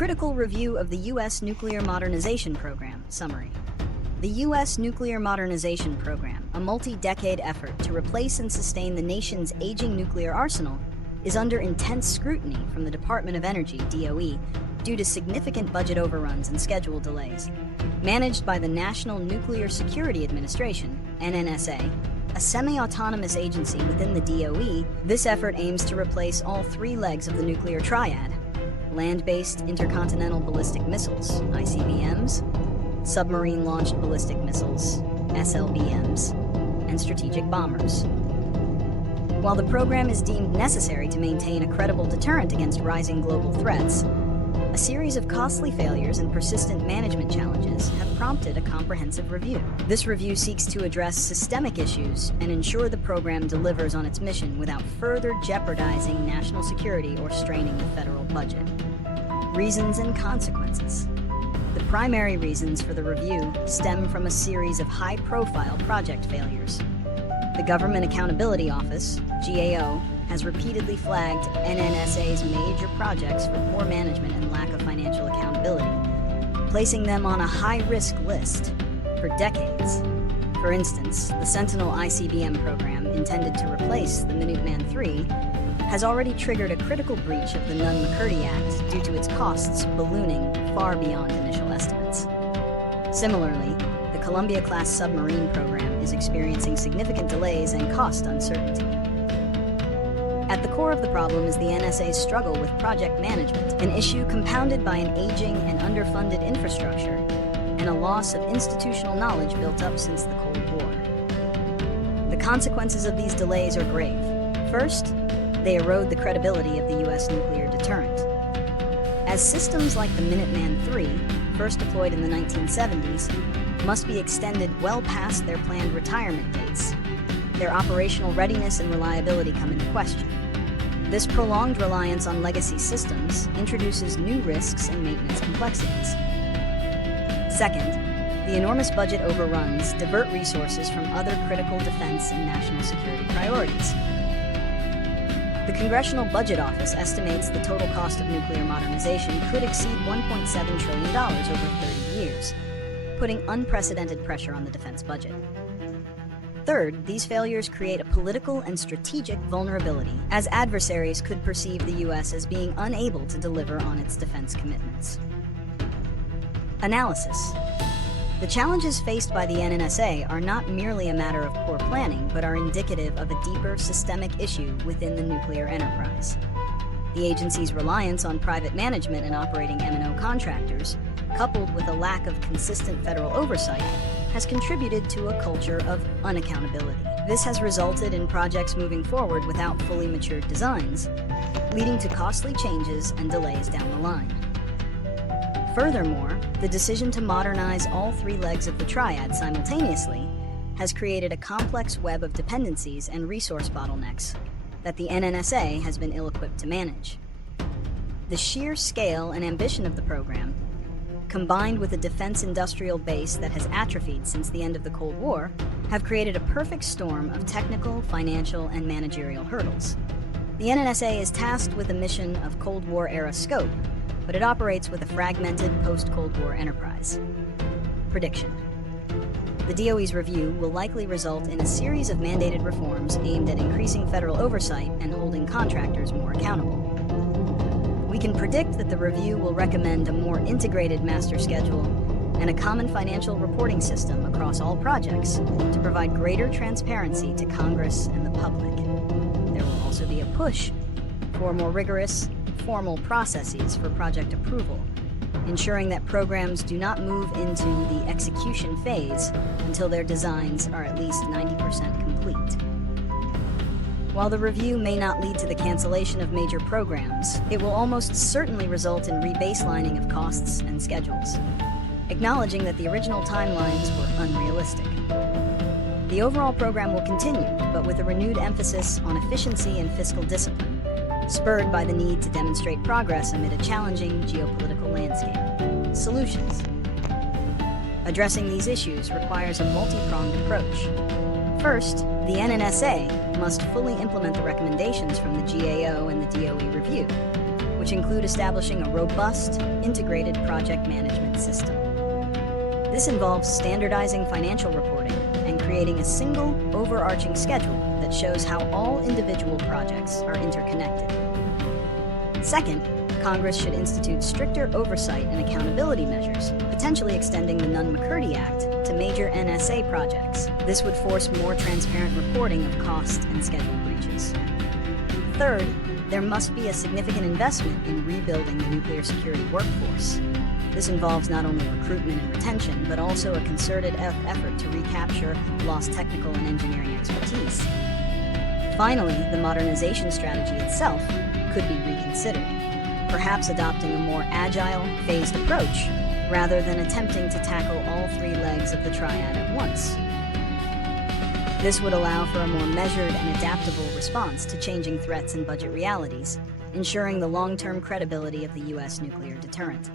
Critical review of the U.S. Nuclear Modernization Program. Summary. The U.S. Nuclear Modernization Program, a multi-decade effort to replace and sustain the nation's aging nuclear arsenal, is under intense scrutiny from the Department of Energy, DOE, due to significant budget overruns and schedule delays. Managed by the National Nuclear Security Administration, NNSA, a semi-autonomous agency within the DOE, this effort aims to replace all three legs of the nuclear triad: land-based intercontinental ballistic missiles, ICBMs, submarine-launched ballistic missiles, SLBMs, and strategic bombers. While the program is deemed necessary to maintain a credible deterrent against rising global threats, a series of costly failures and persistent management challenges have prompted a comprehensive review. This review seeks to address systemic issues and ensure the program delivers on its mission without further jeopardizing national security or straining the federal budget. Reasons and consequences. The primary reasons for the review stem from a series of high-profile project failures. The Government Accountability Office, GAO, has repeatedly flagged NNSA's major projects for poor management and lack of financial accountability, placing them on a high-risk list for decades. For instance, the Sentinel ICBM program, intended to replace the Minuteman III, has already triggered a critical breach of the Nunn-McCurdy Act due to its costs ballooning far beyond initial estimates. Similarly, the Columbia-class submarine program is experiencing significant delays and cost uncertainty. At the core of the problem is the NSA's struggle with project management, an issue compounded by an aging and underfunded infrastructure and a loss of institutional knowledge built up since the Cold War. The consequences of these delays are grave. First, they erode the credibility of the U.S. nuclear deterrent. As systems like the Minuteman III, first deployed in the 1970s, must be extended well past their planned retirement dates, their operational readiness and reliability come into question. This prolonged reliance on legacy systems introduces new risks and maintenance complexities. Second, the enormous budget overruns divert resources from other critical defense and national security priorities. The Congressional Budget Office estimates the total cost of nuclear modernization could exceed $1.7 trillion over 30 years, putting unprecedented pressure on the defense budget. Third, these failures create a political and strategic vulnerability, as adversaries could perceive the U.S. as being unable to deliver on its defense commitments. Analysis. The challenges faced by the NNSA are not merely a matter of poor planning, but are indicative of a deeper systemic issue within the nuclear enterprise. The agency's reliance on private management and operating M&O contractors, coupled with a lack of consistent federal oversight, has contributed to a culture of unaccountability. This has resulted in projects moving forward without fully matured designs, leading to costly changes and delays down the line. Furthermore, the decision to modernize all three legs of the triad simultaneously has created a complex web of dependencies and resource bottlenecks that the NNSA has been ill-equipped to manage. The sheer scale and ambition of the program, combined with a defense industrial base that has atrophied since the end of the Cold War, have created a perfect storm of technical, financial, and managerial hurdles. The NNSA is tasked with a mission of Cold War-era scope, but it operates with a fragmented post-Cold War enterprise. Prediction. The DOE's review will likely result in a series of mandated reforms aimed at increasing federal oversight and holding contractors more accountable. We can predict that the review will recommend a more integrated master schedule and a common financial reporting system across all projects to provide greater transparency to Congress and the public. There will also be a push for more rigorous, formal processes for project approval, ensuring that programs do not move into the execution phase until their designs are at least 90% complete. While the review may not lead to the cancellation of major programs, it will almost certainly result in rebaselining of costs and schedules, acknowledging that the original timelines were unrealistic. The overall program will continue, but with a renewed emphasis on efficiency and fiscal discipline, spurred by the need to demonstrate progress amid a challenging geopolitical landscape. Solutions. Addressing these issues requires a multi-pronged approach. First, the NNSA must fully implement the recommendations from the GAO and the DOE review, which which include establishing a robust, integrated project management system. This involves standardizing financial reporting and creating a single, overarching schedule that shows how all individual projects are interconnected. Second, Congress should institute stricter oversight and accountability measures, potentially extending the Nunn-McCurdy Act to major NSA projects. This would force more transparent reporting of cost and schedule breaches. Third, there must be a significant investment in rebuilding the nuclear security workforce. This involves not only recruitment and retention, but also a concerted effort to recapture lost technical and engineering expertise. Finally, the modernization strategy itself could be reconsidered, perhaps adopting a more agile, phased approach, rather than attempting to tackle all three legs of the triad at once. This would allow for a more measured and adaptable response to changing threats and budget realities, ensuring the long-term credibility of the U.S. nuclear deterrent.